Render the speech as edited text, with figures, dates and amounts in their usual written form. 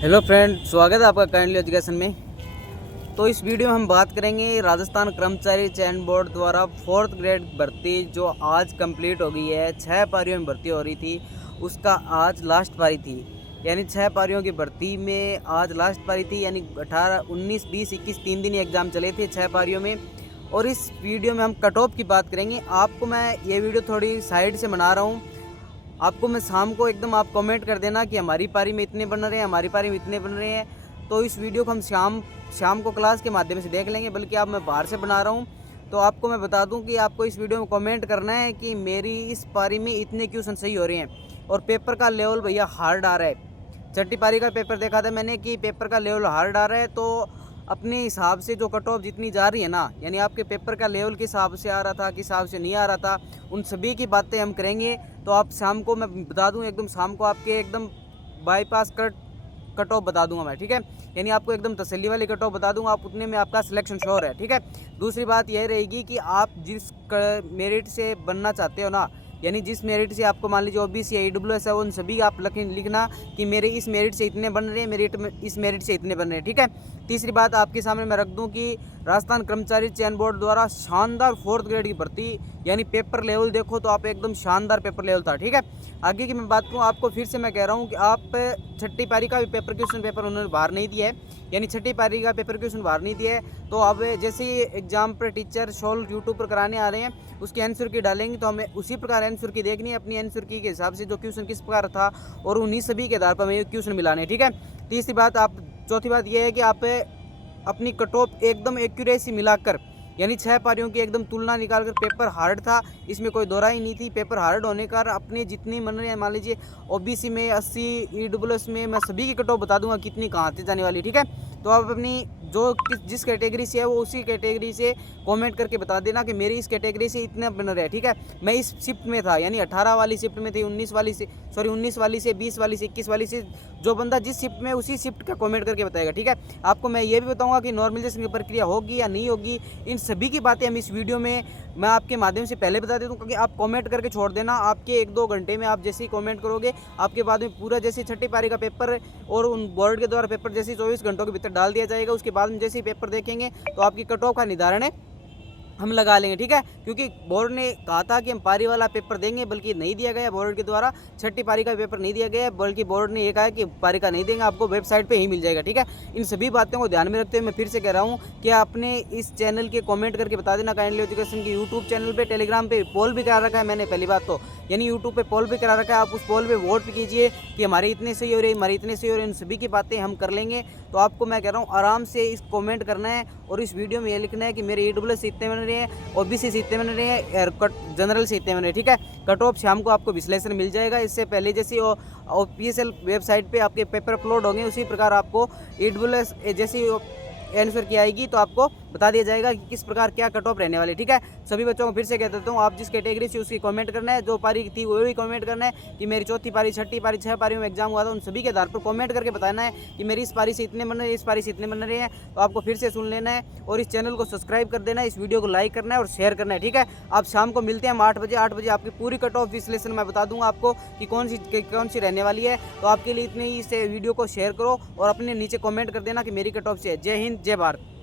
Hello friend, स्वागत है आपका काइंडली एजुकेशन में। तो इस वीडियो में हम बात करेंगे राजस्थान कर्मचारी चयन बोर्ड द्वारा 4th ग्रेड भर्ती जो आज कंप्लीट हो गई है। 6 पारियों में भर्ती हो रही थी, उसका आज लास्ट पारी थी। यानी 6 पारियों की भर्ती में आज लास्ट पारी थी, यानी 18, 19, 20, 21 3 दिन एग्ज़ाम चले थे 6 पारियों में। और इस वीडियो में हम कट ऑफ की बात करेंगे। आपको मैं ये वीडियो थोड़ी साइड से बना रहा हूँ। आपको मैं शाम को एकदम आप कमेंट कर देना कि हमारी पारी में इतने बन रहे हैं, हमारी पारी में इतने बन रहे हैं। तो इस वीडियो को हम शाम को क्लास के माध्यम से देख लेंगे, बल्कि अब मैं बाहर से बना रहा हूँ। तो आपको मैं बता दूं कि आपको इस वीडियो में कमेंट करना है कि मेरी इस पारी में इतने क्वेश्चन सही हो रहे हैं। और पेपर का लेवल भैया हार्ड आ रहा है। छठी पारी का पेपर देखा था मैंने कि पेपर का लेवल हार्ड आ रहा है। तो अपने हिसाब से जो कट ऑफ जितनी जा रही है ना, यानी आपके पेपर का लेवल किस हिसाब से आ रहा था, किस हिसाब से नहीं आ रहा था, उन सभी की बातें हम करेंगे। तो आप शाम को मैं बता दूं, एकदम शाम को आपके एकदम बाईपास कट ऑफ बता दूंगा मैं, ठीक है। यानी आपको एकदम तसल्ली वाली कट ऑफ बता दूंगा, आप उतने में आपका सिलेक्शन श्योर है, ठीक है। दूसरी बात यह रहेगी कि आप जिस मेरिट से बनना चाहते हो ना, यानी जिस मेरिट से आपको मान लीजिए ओबीसी या ईडब्ल्यूएस है, उन सभी आप लिखना कि मेरे इस मेरिट से इतने बन रहे हैं, मेरिट में इस मेरिट से इतने बन रहे हैं, ठीक है। तीसरी बात आपके सामने मैं रख दूं कि राजस्थान कर्मचारी चयन बोर्ड द्वारा शानदार 4th ग्रेड की भर्ती, यानी पेपर लेवल देखो तो आप एकदम शानदार पेपर लेवल था, ठीक है। आगे की मैं बात करूँ, आपको फिर से मैं कह रहा हूँ कि आप छठी पारी का भी क्वेश्चन पेपर उन्होंने बाहर नहीं दिया है, यानी छठी पारी का पेपर क्वेश्चन बाहर नहीं दिया है। तो अब जैसे ही एग्जाम पर टीचर सोल्व यूट्यूब पर कराने आ रहे हैं, उसकी आंसर की डालेंगे तो हमें उसी प्रकार आंसर की देखनी है, अपनी आंसर की के हिसाब से जो क्वेश्चन किस प्रकार था और उन्हीं सभी के आधार पर हमें क्वेश्चन मिलाने, ठीक है। तीसरी बात चौथी बात यह है कि आप अपनी कट ऑफ एकदम एक्यूरेसी मिलाकर, यानी 6 पारियों की एकदम तुलना निकालकर, पेपर हार्ड था, इसमें कोई दोहराई नहीं थी। पेपर हार्ड होने का अपने जितनी मन रहे, मान लीजिए ओबीसी में 80, ईडब्ल्यूएस में मैं सभी की कट ऑफ बता दूंगा कितनी कहाँ से जाने वाली, ठीक है। तो आप अपनी जो जिस कैटेगरी से है वो उसी कैटेगरी से कमेंट करके बता देना कि मेरी इस कैटेगरी से इतना बन रहा है, ठीक है। मैं इस शिफ्ट में था, यानी 18 वाली शिफ्ट में थी, 19 वाली से 20 वाली से 21 वाली से, जो बंदा जिस शिफ्ट में उसी शिफ्ट का कमेंट करके बताएगा, ठीक है। आपको मैं ये भी बताऊंगा कि नॉर्मलाइजेशन की प्रक्रिया होगी या नहीं होगी, इन सभी की बातें हम इस वीडियो में मैं आपके माध्यम से पहले बता देता हूँ, क्योंकि आप कमेंट करके छोड़ देना। आपके 1-2 घंटे में आप जैसे ही कमेंट करोगे, आपके बाद में पूरा जैसे छठी पारी का पेपर और उन बोर्ड के द्वारा पेपर जैसे 24 घंटों के भीतर डाल दिया जाएगा। उसके बाद में जैसे ही पेपर देखेंगे तो आपकी कट ऑफ का निर्धारण है हम लगा लेंगे, ठीक है। क्योंकि बोर्ड ने कहा था कि हम पारी वाला पेपर देंगे, बल्कि नहीं दिया गया बोर्ड के द्वारा, छठी पारी का पेपर नहीं दिया गया, बल्कि बोर्ड ने ये कहा कि पारी का नहीं देंगे, आपको वेबसाइट पे ही मिल जाएगा, ठीक है। इन सभी बातों को ध्यान में रखते हुए मैं फिर से कह रहा हूँ कि आपने इस चैनल के कमेंट करके बता देना। काइंडली एजुकेशन की यूट्यूब चैनल पर, टेलीग्राम पे पोल भी करा रखा है मैंने, पहली बात तो, यानी यूट्यूब पे पोल भी करा रखा है। आप उस पोल पे वोट भी कीजिए कि हमारे इतने सही हो रहे, हमारे इतने सही हो रहे, इन सभी की बातें हम कर लेंगे। तो आपको मैं कह रहा हूँ आराम से इस कमेंट करना है और इस वीडियो में ये लिखना है कि मेरे ईडब्ल्यूएस से इतने बन रहे हैं, ओबीसी से इतने बन रहे हैं, जनरल से इतने बन रहे हैं, ठीक है। कट ऑफ शाम को आपको विश्लेषण मिल जाएगा। इससे पहले जैसे OPSL वेबसाइट पे आपके पेपर अपलोड होंगे, उसी प्रकार आपको ईडब्ल्यूएस जैसी आंसर की आएगी तो आपको बता दिया जाएगा कि किस प्रकार क्या कट ऑफ रहने वाली, ठीक है। सभी बच्चों को फिर से कह देता हूँ, आप जिस कैटेगरी से उसकी कमेंट करना है, जो पारी थी वही कमेंट करना है कि मेरी चौथी पारी, छठी पारी, 6 पारियों में एग्जाम हुआ था, उन सभी के आधार पर कमेंट करके बताना है कि मेरी इस पारी से इतने बन रहे हैं, इस पारी से इतने बन रहे हैं। तो आपको फिर से सुन लेना है और इस चैनल को सब्सक्राइब कर देना है, इस वीडियो को लाइक करना है और शेयर करना है, ठीक है। आप शाम को मिलते हैं हम 8 बजे। 8 बजे आपकी पूरी कट ऑफ विश्लेषण मैं बता दूंगा आपको कि कौन सी रहने वाली है। तो आपके लिए इतने ही इस वीडियो को शेयर करो और अपने नीचे कमेंट कर देना कि मेरी कट ऑफ से है। जय हिंद, जय भारत।